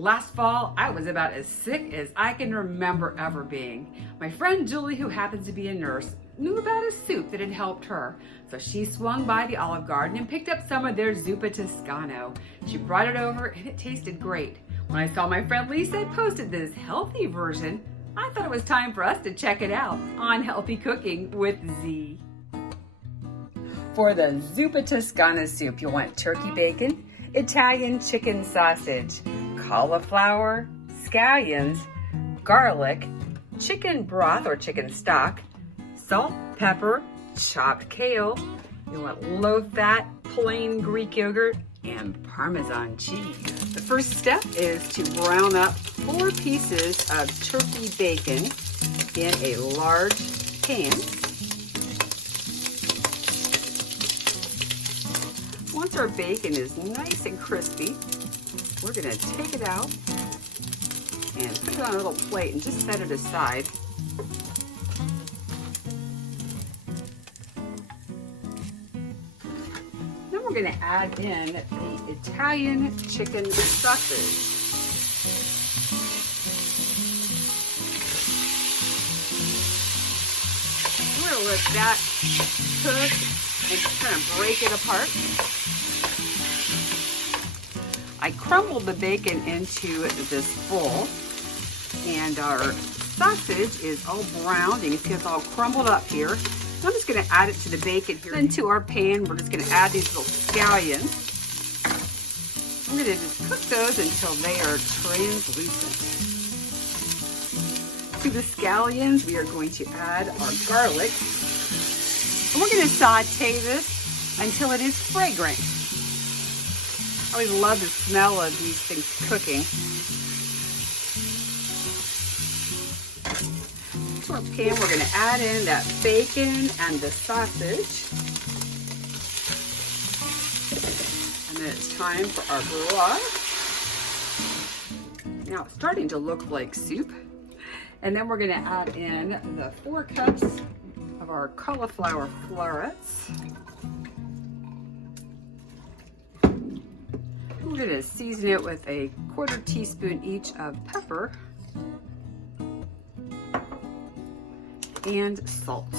Last fall, I was about as sick as I can remember ever being. My friend Julie, who happens to be a nurse, knew about a soup that had helped her. So she swung by the Olive Garden and picked up some of their Zuppa Toscana. She brought it over and it tasted great. When I saw my friend Lisa posted this healthy version, I thought it was time for us to check it out on Healthy Cooking with Z. For the Zuppa Toscana soup, you'll want turkey bacon, Italian chicken sausage, cauliflower, scallions, garlic, chicken broth or chicken stock, salt, pepper, chopped kale. You want low-fat, plain Greek yogurt, and Parmesan cheese. The first step is to brown up 4 pieces of turkey bacon in a large pan. Once our bacon is nice and crispy, we're gonna take it out and put it on a little plate and just set it aside. Then we're gonna add in the Italian chicken sausage. We're gonna let that cook and just kind of break it apart. I crumbled the bacon into this bowl, and our sausage is all browned. You can see it's all crumbled up here. So I'm just going to add it to the bacon here. Into our pan, we're just going to add these little scallions. We're going to just cook those until they are translucent. To the scallions, we are going to add our garlic. And we're going to saute this until it is fragrant. I always love the smell of these things cooking. To our pan, we're going to add in that bacon and the sausage. And then it's time for our broth. Now it's starting to look like soup. And then we're going to add in the 4 cups of our cauliflower florets. We're going to season it with a 1/4 teaspoon each of pepper and salt.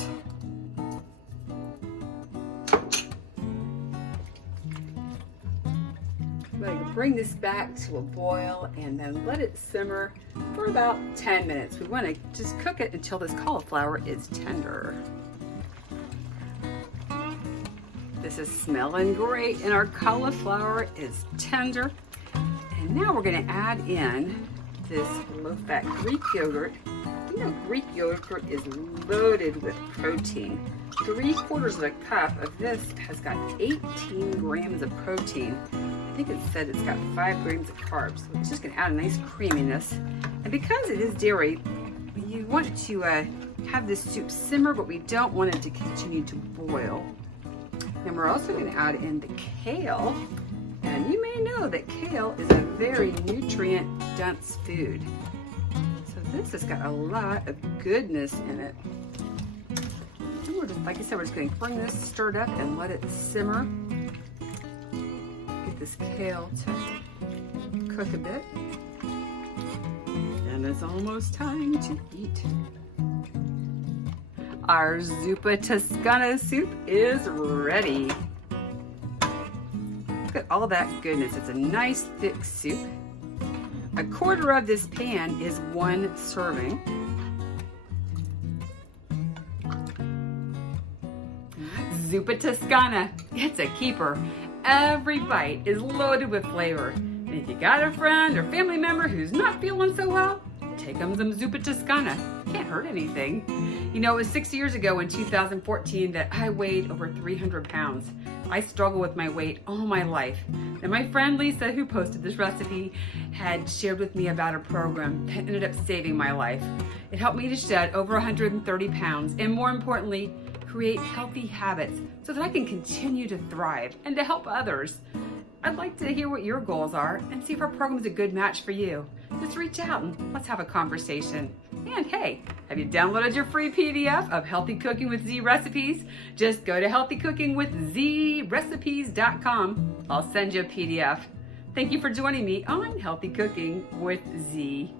I'm going to bring this back to a boil and then let it simmer for about 10 minutes. We want to just cook it until this cauliflower is tender. This is smelling great and our cauliflower is tender. And now we're going to add in this low-fat Greek yogurt. You know, Greek yogurt is loaded with protein. 3/4 of a cup of this has got 18 grams of protein. I think it said it's got 5 grams of carbs. So it's just going to add a nice creaminess. And because it is dairy, you want to have this soup simmer, but we don't want it to continue to boil. And we're also going to add in the kale. And you may know that kale is a very nutrient-dense food. So this has got a lot of goodness in it. And we're just, like I said, we're just going to bring this stirred up and let it simmer. Get this kale to cook a bit. And it's almost time to eat. Our Zuppa Toscana soup is ready. Look at all that goodness. It's a nice thick soup. 1/4 of this pan is 1 serving. Zuppa Toscana, it's a keeper. Every bite is loaded with flavor. And if you got a friend or family member who's not feeling so well, take them some Zuppa Toscana. Can't hurt anything. You know, it was 6 years ago in 2014 that I weighed over 300 pounds. I struggle with my weight all my life. And my friend Lisa, who posted this recipe, had shared with me about a program that ended up saving my life. It helped me to shed over 130 pounds and, more importantly, create healthy habits so that I can continue to thrive and to help others. I'd like to hear what your goals are and see if our program is a good match for you. Just reach out and let's have a conversation. And hey, have you downloaded your free PDF of Healthy Cooking with Z recipes? Just go to healthycookingwithzrecipes.com. I'll send you a PDF. Thank you for joining me on Healthy Cooking with Z.